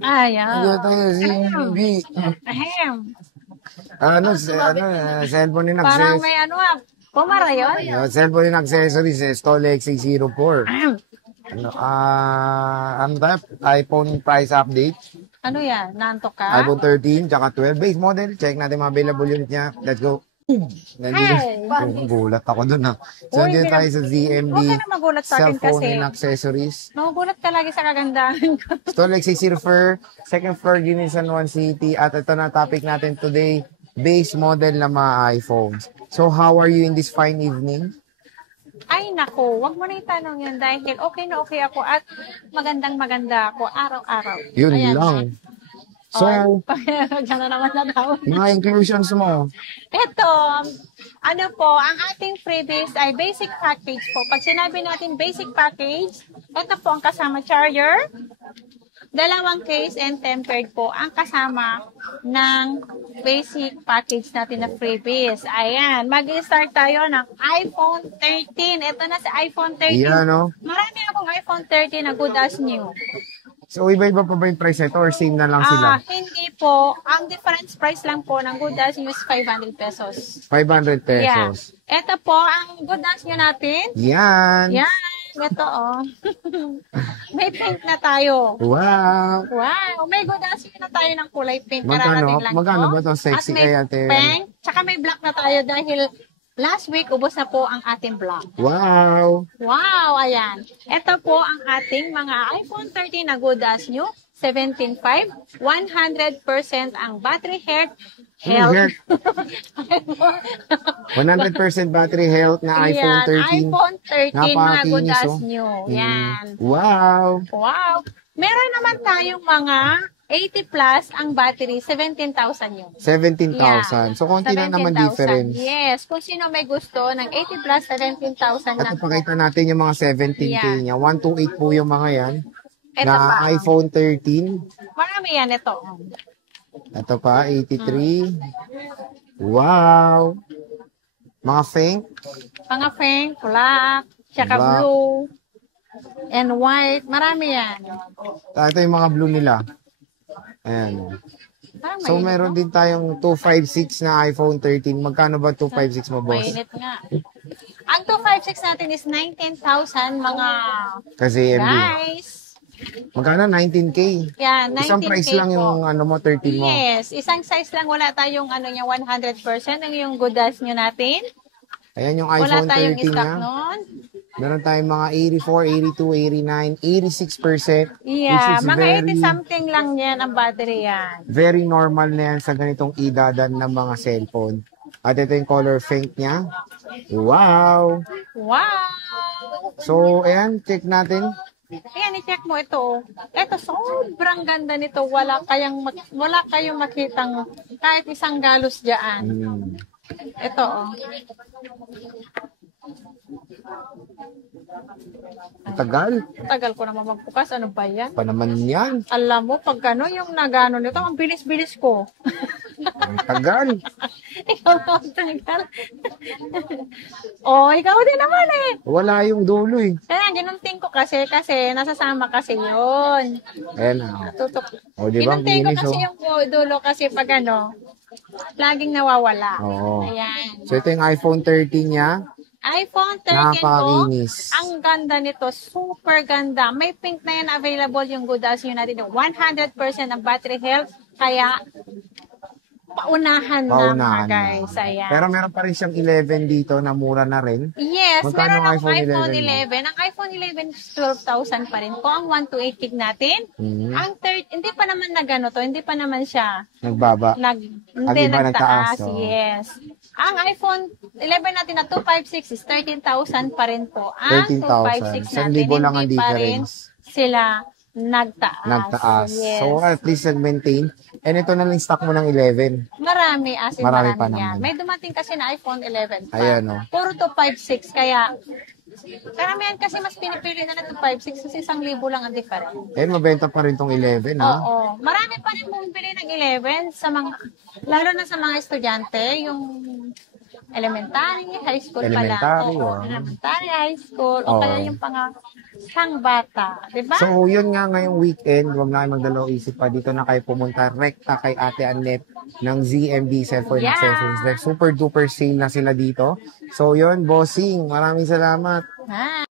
Ano Ayan. tayo, ZMB. Ahem. Cellphone and Parang access. may ano pumara yun? Cellphone and accessories, Stolex 604. Ahem. Ano tayo? iPhone price update. Ano yan? Nanto ka? iPhone 13, tsaka 12. Base model. Check natin mga available unit niya. Let's go. Hey! Gulat ako dun ha. So, Uy, dito tayo sa ZMB. Huwag ka na magulat sa akin Cellphone kasi. and accessories. Magugulat ka lagi sa kagandahan ko. Stolex 604, second floor, Ginin San Juan City. At ito na topic natin today, base model na mga iPhones. So, how are you in this fine evening? Ay, nako. Wag mo na itanong yan dahil okay na okay ako at magandang-maganda ako araw-araw. Yun Ayan. lang. So, Gano'n naman na daw. mga inclusions mo. Ito, ano po, ang ating freebies ay basic package po. Pag sinabi natin basic package, ito po ang kasama charger, dalawang case and tempered po ang kasama ng basic package natin na freebies. Ayan, mag-start tayo ng iPhone 13. Ito na sa iPhone 13. Yan, no? Marami akong iPhone 13 na good as new. So, iba-iba pa ba yung price nito or same na lang sila? Hindi po. Ang difference price lang po ng good as new is 500 pesos. 500 Yeah. pesos. Ito po, ang good as new natin. Yan. Yan. Ito, oh. May pink na tayo. Wow. Wow. May good as new na tayo ng kulay pink. Kararating lang Magkano to. ba ito? Sexy At may kaya, ate? pink. Tsaka may black na tayo dahil last week, ubos na po ang ating black. Wow. Wow, ayan. Ito po ang ating mga iPhone 13 na good as new. 17.5. 100% ang battery health. 100% battery health na iPhone 13. iPhone 13 mga good Napakakinis, as oh. new. Yan. Wow. Wow. Meron naman tayong mga 80 plus ang battery, 17,000 yun. 17,000. So, konti lang naman 17,000. difference. Yes. Kung sino may gusto ng 80 plus, 17,000 At lang. ipakita natin yung mga 17K Yeah. niya. 128 po yung mga yan. Ito na pa. iPhone 13. Marami yan ito. Ito pa, 83. Wow. Mga Fink. Mga pink, black, tsaka Black. blue, and white. Marami yan. Ito yung mga blue nila. Ayan. Parang So, mainit, meron no? din tayong 256 na iPhone 13. Magkano ba 256 mo, boss? Mainit nga. Ang 256 natin is 19,000 mga Kasi MB. guys. Magkano? 19K. Yan, 19K Isang price lang po. yung ano mo, 13 mo. Yes, isang size lang. Wala tayong ano niya, 100%. Ang yung good as nyo natin. Ayan yung Wala iPhone tayong 13 stock niya. nun. Meron tayong mga 84, 82, 89, 86%. Yeah, Which is mga very, 80 something lang yan ang battery yan. very normal na yan sa ganitong edadan ng mga cellphone. At ito yung color Fink niya. Wow! Wow! So, ayan, check natin. Ayan, i-check mo ito. Ito, sobrang ganda nito. Wala kayong makitang kahit isang galos dyan. Hmm. Ito, oh. Tagal. Tagal ko naman magbukas. Ano ba yan? Pa naman yan. Alam mo, pag gano'n yung nagano nito, ang bilis-bilis ko. Ang tagal. Ikaw ang tagal. Oh, ikaw din naman eh. Wala yung dulo eh. Kaya ginunting ko kasi nasasama kasi yun. Ayan na. Tutok. O, di ba? Ang Ginunting ko kinis, kasi oh. yung dulo kasi pag ano, laging nawawala. Oo. Ayan. So, ito yung iPhone 13 niya. iPhone 13 po, Napakakinis. ang ganda nito, super ganda. May pink na yan available yung good as yun natin. 100% ang battery health, kaya paunahan na mga guys. Ayan. Pero meron pa rin siyang 11 dito na mura na rin. Yes, Magkano meron ang ang iPhone iPhone 11 11. Ang iPhone 11 is 12,000 pa rin po. Ang 128 gig natin. Mhm. Ang third, hindi pa naman nagano to, hindi pa naman siya Nagbaba. hindi iba nagtaas. nagtaas, oh. Yes. Ang iPhone 11 natin na 256 is 13,000 pa rin po. Ang 13,000. 256 natin, 1,000 lang ang hindi pa rin difference. sila nagtaas. Nagtaas. Yes. So, at least nag-maintain. And ito na lang stock mo ng 11. Marami, as in Marami marami, pa yan. naman. May dumating kasi na iPhone 11 pa. Ayan, oh. Puro 256, kaya karamihan kasi mas pinipili na ng 256 kasi 1,000 lang ang difference. Eh, mabenta pa rin tong 11, ha? Oo. Marami pa rin bumibili ng 11 sa mga, lalo na sa mga estudyante, yung elementary, high school pa lang. Elementary, Oo, wow. elementary, high school, o Oo. kaya yung pang bata. Diba? So, yun nga ngayong weekend, huwag na kayo magdalawang isip pa. Dito na kayo pumunta rekta kay Ate Annette ng ZMB Cellphone Yeah. Accessories. Like, super duper sale na sila dito. So, yun, bossing. Maraming salamat. Ah.